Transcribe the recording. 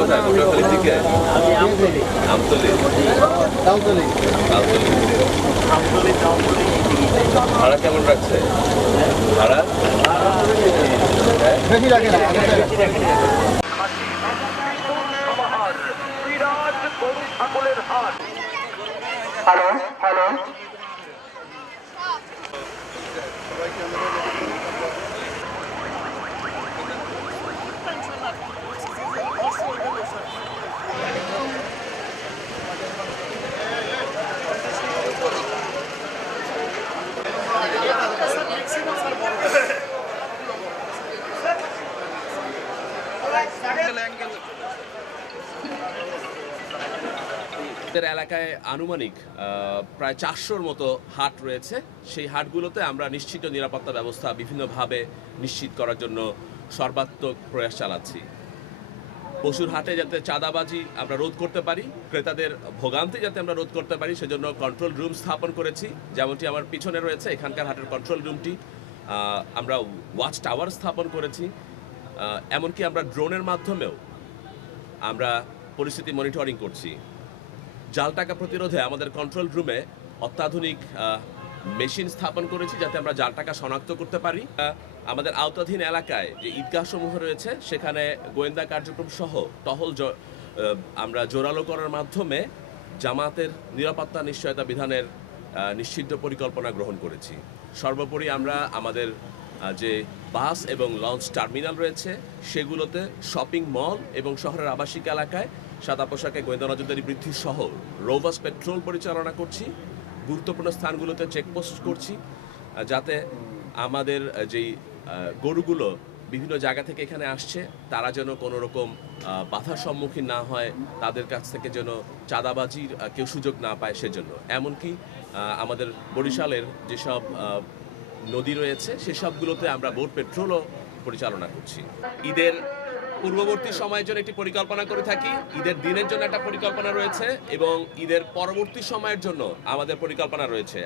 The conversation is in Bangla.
কোথায় পটুয়াখালীর দিকে? আমতলী। ভাড়া কেমন রাখছে? ভাড়া বেশি রাখে না। হ্যালো হ্যালো এলাকায় আনুমানিক প্রায় 400-র মতো হাট রয়েছে। সেই হাটগুলোতে আমরা নিশ্চিত নিরাপত্তা ব্যবস্থা বিভিন্নভাবে নিশ্চিত করার জন্য সর্বাত্মক প্রয়াস চালাচ্ছি। পশুর হাটে যাতে চাঁদাবাজি আমরা রোধ করতে পারি, ক্রেতাদের ভোগান্তি যাতে আমরা রোধ করতে পারি, সেজন্য কন্ট্রোল রুম স্থাপন করেছি। যেমনটি আমার পিছনে রয়েছে এখানকার হাটের কন্ট্রোল রুমটি। আমরা ওয়াচ টাওয়ার স্থাপন করেছি। এমনকি আমরা ড্রোনের মাধ্যমেও আমরা পরিস্থিতি মনিটরিং করছি। জাল টাকা প্রতিরোধে আমাদের কন্ট্রোল রুমে অত্যাধুনিক মেশিন স্থাপন করেছি যাতে আমরা জাল টাকা শনাক্ত করতে পারি। আমাদের আওতাধীন এলাকায় যে ঈদগাহ সমূহ রয়েছে সেখানে গোয়েন্দা কার্যক্রম সহ টহল আমরা জোরালো করার মাধ্যমে জামাতের নিরাপত্তা নিশ্চয়তা বিধানের নিশ্চিত পরিকল্পনা গ্রহণ করেছি। সর্বোপরি আমরা আমাদের যে বাস এবং লঞ্চ টার্মিনাল রয়েছে সেগুলোতে শপিং মল এবং শহরের আবাসিক এলাকায় সাদা পোশাকে গোয়েন্দা নজরদারি বৃদ্ধি সহ রোভাস পেট্রোল পরিচালনা করছি। গুরুত্বপূর্ণ স্থানগুলোতে চেকপোস্ট করছি যাতে আমাদের যেই গরুগুলো বিভিন্ন জায়গা থেকে এখানে আসছে তারা যেন কোনো রকম বাধার সম্মুখীন না হয়, তাদের কাছ থেকে যেন চাঁদাবাজির কেউ সুযোগ না পায় সেজন্য। এমনকি আমাদের বরিশালের যেসব নদী রয়েছে সেসবগুলোতে আমরা বোট পেট্রোলও পরিচালনা করছি। ঈদের পূর্ববর্তী সময়ের জন্য একটি পরিকল্পনা করে থাকি, ঈদের দিনের জন্য একটা পরিকল্পনা রয়েছে এবং ঈদের পরবর্তী সময়ের জন্য আমাদের পরিকল্পনা রয়েছে।